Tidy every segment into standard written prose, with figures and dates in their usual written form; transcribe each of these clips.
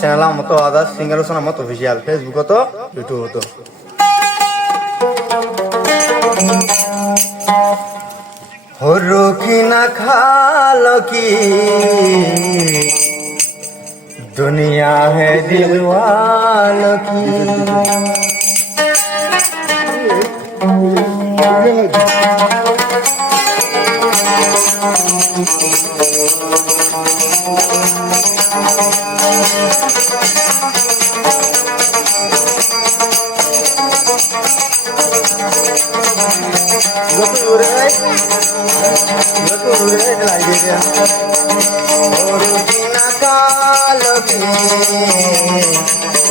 চ্যানেল মতো others single সোনা মতো অফিসিয়াল ফেসবুক তো ইউটিউব তো हो रोकी न खाल की दुनिया है दिलवाल की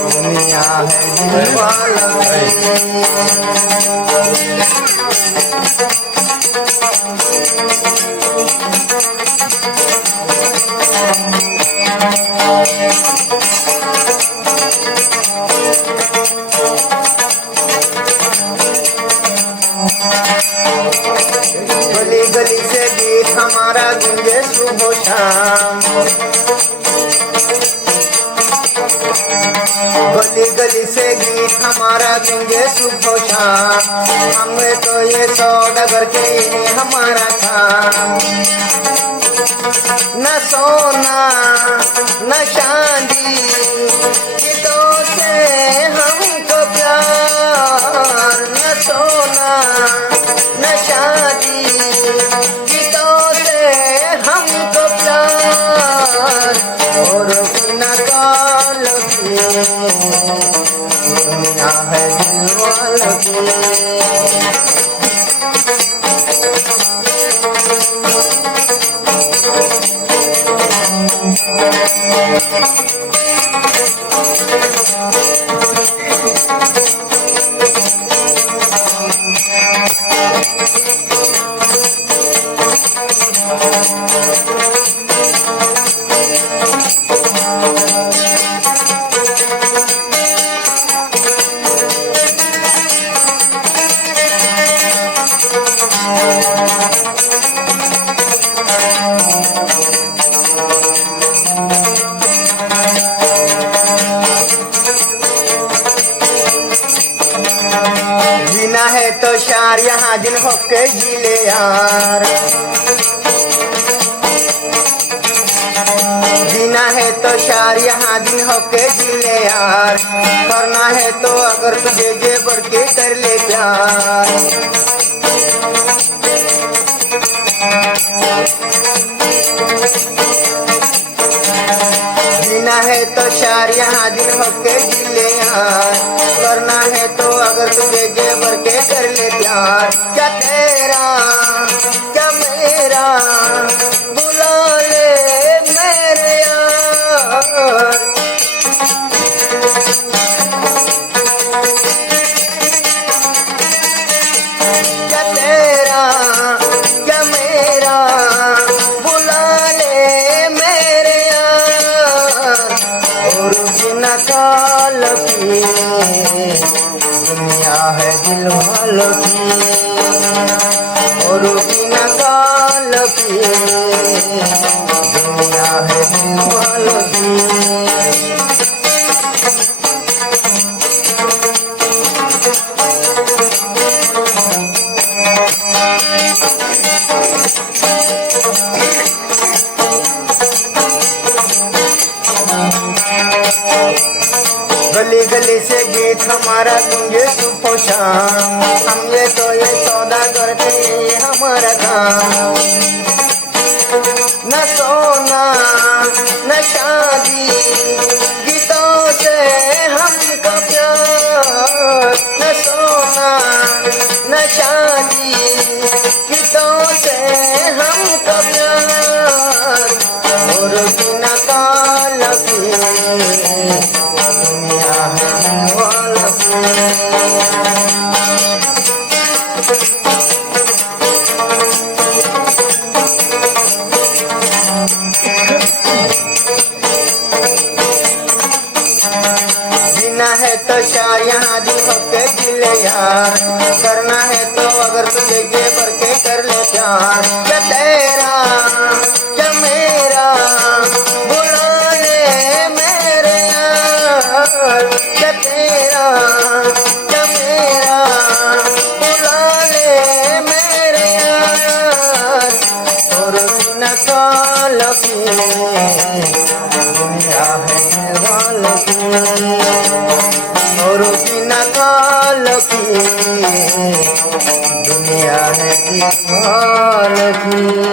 दुनिया है दिलवाल गली गली से गीत हमारा गूंजे सुबह शाम गली गली से गीत हमारा गूंजे सुबह शाम हमें तो ये सौदागर के हमारा काम न सोना न चांदी गीतों से हमको प्यार न सोना न शादी गीतों से हमको प्यार और बिना काल की दुनिया है दिलवाल की जीना है तो शार यहाँ दिन होके जिले यार जीना है तो शार यहाँ दिन होके जिले यार करना है तो अगर तुझे जे भर के कर ले प्यार जीना है तो शार यहाँ दिन होके जिले यार करना है तो अगर तुझे जे भर के कर ले प्यार क्या तेरा क्या मेरा बुला ले मेरे यार क्या तेरा क्या मेरा बुला ले मेरे यार और बिना काल की दुनिया है दिलवाल की और बिना काल की दुनिया है दिलवाल की गली गली से गीत हमारा गूंजे सुबह शाम हमने तो ये सौदागर के ये हमारा काम न सोना न शादी गीतों से हमको प्यार न सोना न शादी गीतों से हमको प्यार और बिना काल की दुनिया है दिलवाल की जीना है तो शार यहाँ दिन होके जिले यार करना है तो अगर तुझे जे भर के कर ले प्यार क्या तेरा क्या मेरा बुला ले मेरे यार दुनिया है वाल की और बिना काल की दुनिया है दीवाल की